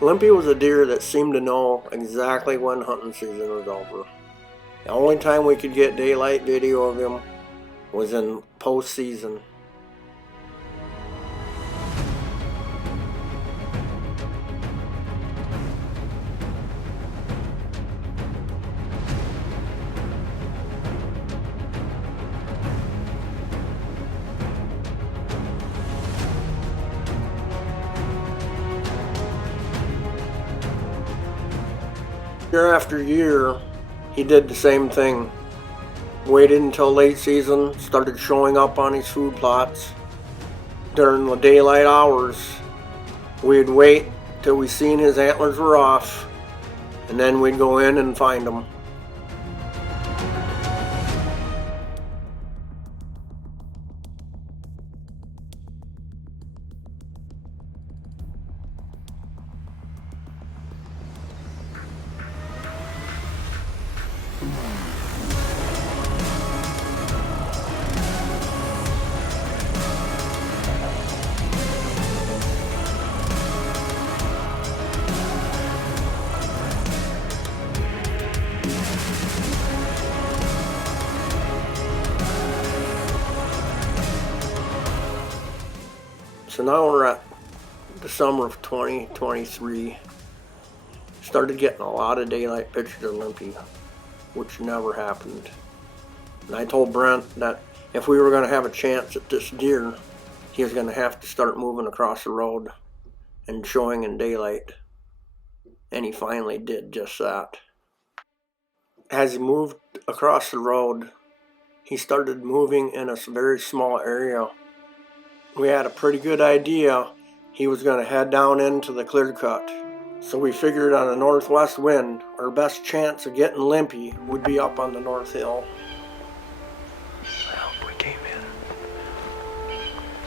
Limpy was a deer that seemed to know exactly when hunting season was over. The only time we could get daylight video of him was in post-season. Year after year, he did the same thing. Waited until late season, started showing up on his food plots. During the daylight hours, we'd wait till we seen his antlers were off, and then we'd go in and find him. So now we're at the summer of 2023. Started getting a lot of daylight pictures of Limpy, which never happened. And I told Brent that if we were going to have a chance at this deer, he was going to have to start moving across the road and showing in daylight. And he finally did just that. As he moved across the road, he started moving in a very small area. We had a pretty good idea he was going to head down into the clear cut. So we figured on a northwest wind, our best chance of getting Limpy would be up on the North Hill. Well, we came in,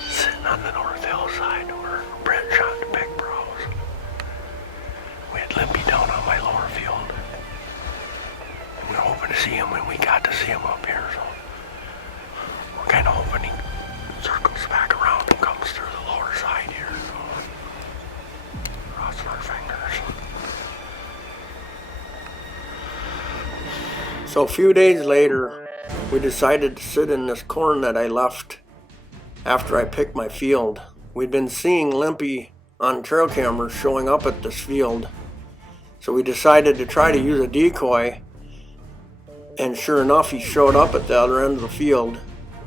sitting on the North Hill side where Brent shot the big browse. We had Limpy down on my lower field. We were hoping to see him, and we got to see him up here, so we're kind of hoping he circles back around and comes through the lower side here. So, crossing our fingers. So a few days later, we decided to sit in this corn that I left after I picked my field. We'd been seeing Limpy on trail cameras showing up at this field. So we decided to try to use a decoy, and sure enough, he showed up at the other end of the field.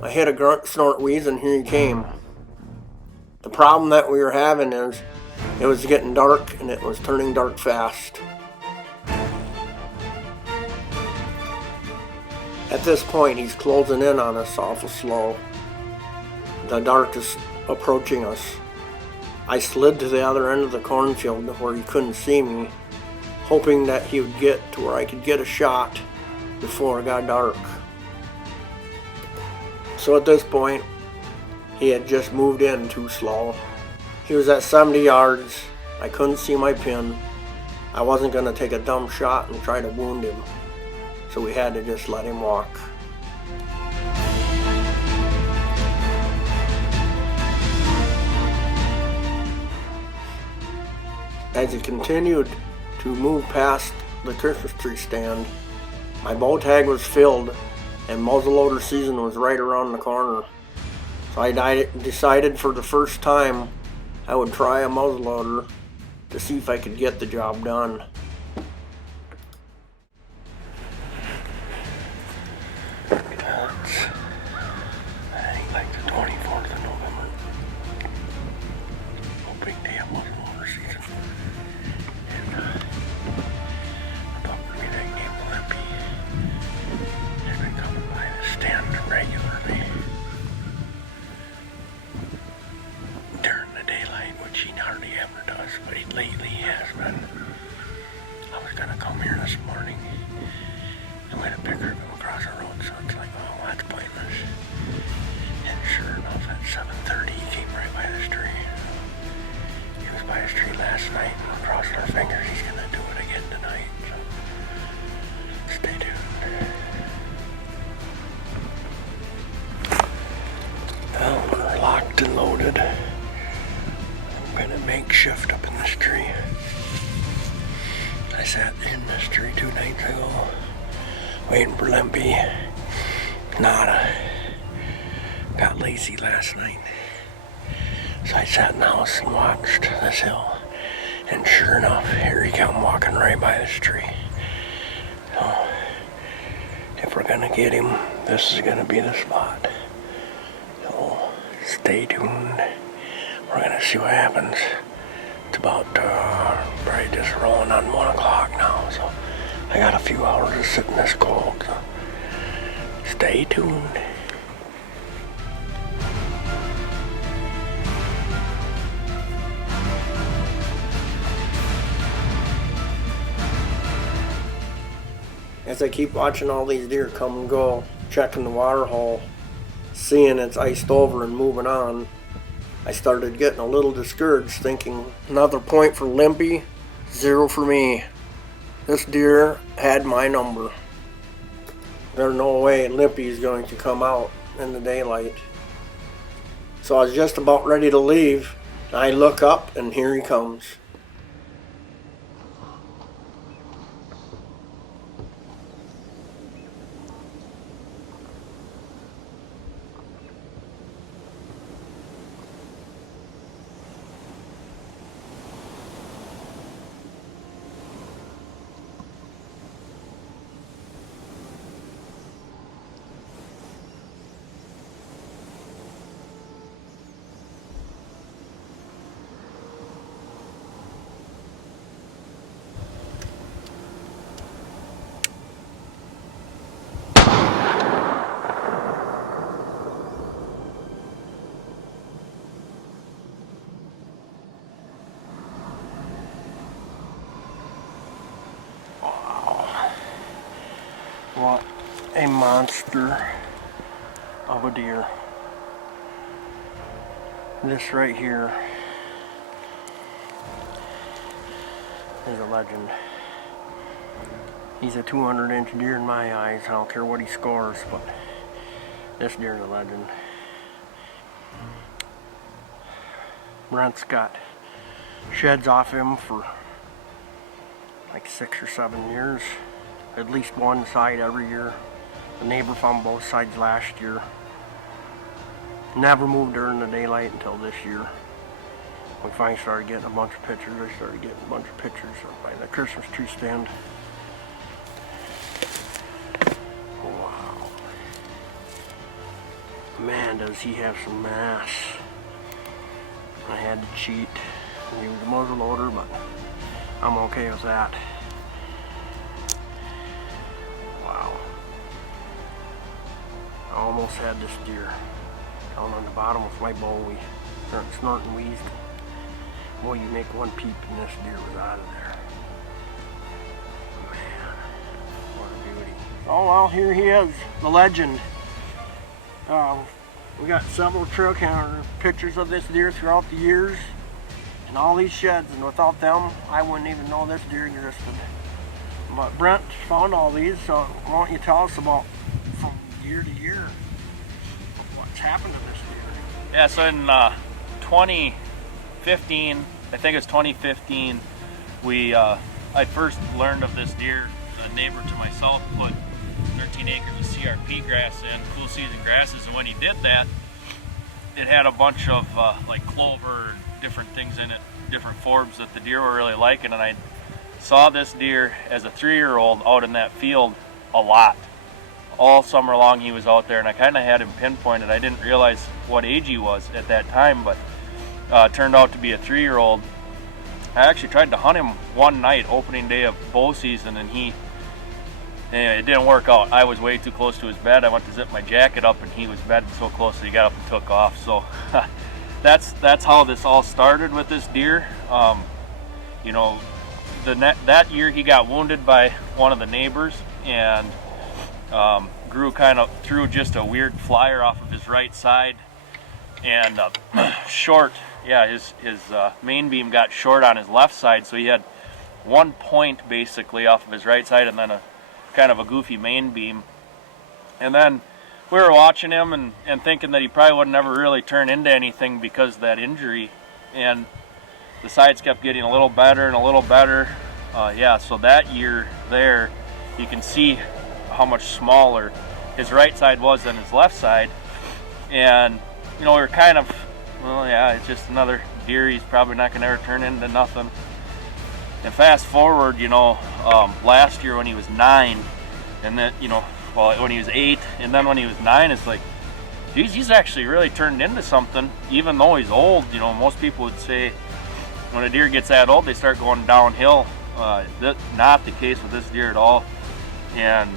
I hit a grunt, snort, wheeze, and here he came. The problem that we were having is it was getting dark, and it was turning dark fast. At this point, he's closing in on us awful slow. The dark is approaching us. I slid to the other end of the cornfield where he couldn't see me, hoping that he would get to where I could get a shot before it got dark. So at this point, he had just moved in too slow. He was at 70 yards. I couldn't see my pin. I wasn't going to take a dumb shot and try to wound him. So we had to just let him walk. As he continued to move past the Christmas tree stand, my bow tag was filled and muzzleloader season was right around the corner. So I decided for the first time I would try a muzzleloader to see if I could get the job done. I think like the 24th of November. Big day of muzzleloader season. And I thought maybe that game Limpy had been coming by the stand regularly during the daylight, which he hardly ever does, but lately he has been. I was gonna come here this morning and we had a picture of him across the road, so it's like, oh, that's pointless. And sure enough, at 7:30 he came right by this tree. He was by his tree last night, and we're crossing our fingers he's gonna do it again tonight. So stay tuned. Well, we're locked and loaded. I'm gonna make shift up in this tree. I sat in this tree 2 nights ago, waiting for Limpy. Nada. Got lazy last night. So I sat in the house and watched this hill. And sure enough, here he come walking right by this tree. So, if we're gonna get him, this is gonna be the spot. So, stay tuned. We're gonna see what happens. It's about probably just rolling on 1 o'clock now, so I got a few hours to sit in this cold. So stay tuned. As I keep watching all these deer come and go, checking the water hole, seeing it's iced over and moving on, I started getting a little discouraged, thinking, another point for Limpy, 0 for me. This deer had my number. There's no way Limpy is going to come out in the daylight. So I was just about ready to leave. I look up and here he comes. What a monster of a deer. This right here is a legend. He's a 200-inch deer in my eyes. I don't care what he scores, but this deer is a legend. Brent's got sheds off him for like 6 or 7 years. At least one side every year. The neighbor found both sides last year. Never moved during the daylight until this year. We finally started getting a bunch of pictures. I started getting a bunch of pictures by the Christmas tree stand. Wow. Man, does he have some mass. I had to cheat and use a muzzleloader, but I'm okay with that. I almost had this deer down on the bottom with my bow. We started snorting and wheezed. Boy, you make one peep and this deer was out of there. Man, what a beauty. Oh well, here he is, the legend. We got several trail camera pictures of this deer throughout the years and all these sheds, and without them, I wouldn't even know this deer existed. But Brent found all these, so why don't you tell us about from year to year what's happened to this deer? Yeah, so in 2015, I think it's 2015, I first learned of this deer. A neighbor to my south put 13 acres of CRP grass in, cool season grasses, and when he did that, it had a bunch of like clover and different things in it, different forbs that the deer were really liking, and I saw this deer as a 3-year-old out in that field a lot. All summer long he was out there, and I kind of had him pinpointed. I didn't realize what age he was at that time, but turned out to be a 3-year-old. I actually tried to hunt him one night, opening day of bow season, and anyway, it didn't work out. I was way too close to his bed. I went to zip my jacket up, and he was bedded so close that he got up and took off. So that's how this all started with this deer. You know, that year he got wounded by one of the neighbors, and grew kind of through just a weird flyer off of his right side, and short. Yeah, his main beam got short on his left side, so he had one point basically off of his right side, and then a kind of a goofy main beam. And then we were watching him and thinking that he probably would never really turn into anything because of that injury, and the sides kept getting a little better and a little better. Yeah, so that year there, you can see how much smaller his right side was than his left side. And, you know, we were kind of, well, yeah, it's just another deer. He's probably not going to ever turn into nothing. And fast forward, you know, last year when he was 9, and then, you know, well, when he was 8, and then when he was 9, it's like, geez, he's actually really turned into something, even though he's old. You know, most people would say when a deer gets that old, they start going downhill. That's not the case with this deer at all. And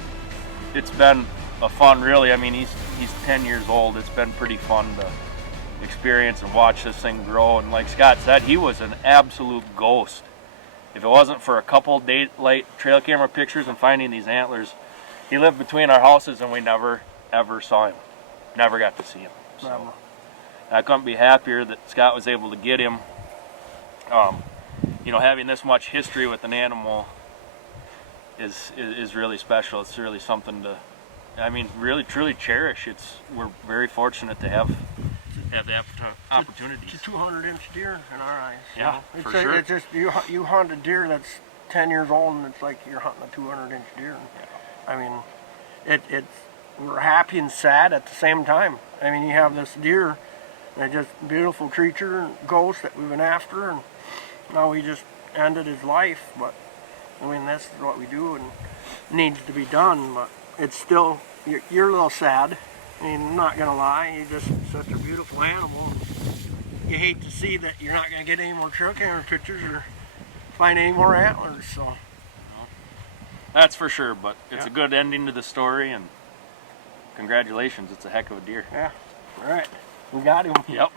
it's been a fun, really. I mean, he's 10 years old. It's been pretty fun to experience and watch this thing grow. And like Scott said, he was an absolute ghost. If it wasn't for a couple daylight trail camera pictures and finding these antlers, he lived between our houses and we never ever saw him. Never got to see him. So I couldn't be happier that Scott was able to get him. You know, having this much history with an animal is really special. It's really something to, I mean, really truly cherish. We're very fortunate to have the opportunities. It's a 200-inch deer in our eyes. Yeah, you know? for sure. It's just you hunt a deer that's 10 years old, and it's like you're hunting a 200-inch deer. I mean, we're happy and sad at the same time. I mean, you have this deer, and just beautiful creature, and ghost that we've been after, and now we just ended his life. But I mean, that's what we do, and needs to be done. But it's still, you're a little sad. I mean, I'm not gonna lie, you're just such a beautiful animal. You hate to see that you're not gonna get any more trail camera pictures or find any more antlers. So that's for sure. But it's a good ending to the story, and congratulations, it's a heck of a deer. Yeah. All right. We got him. Yep.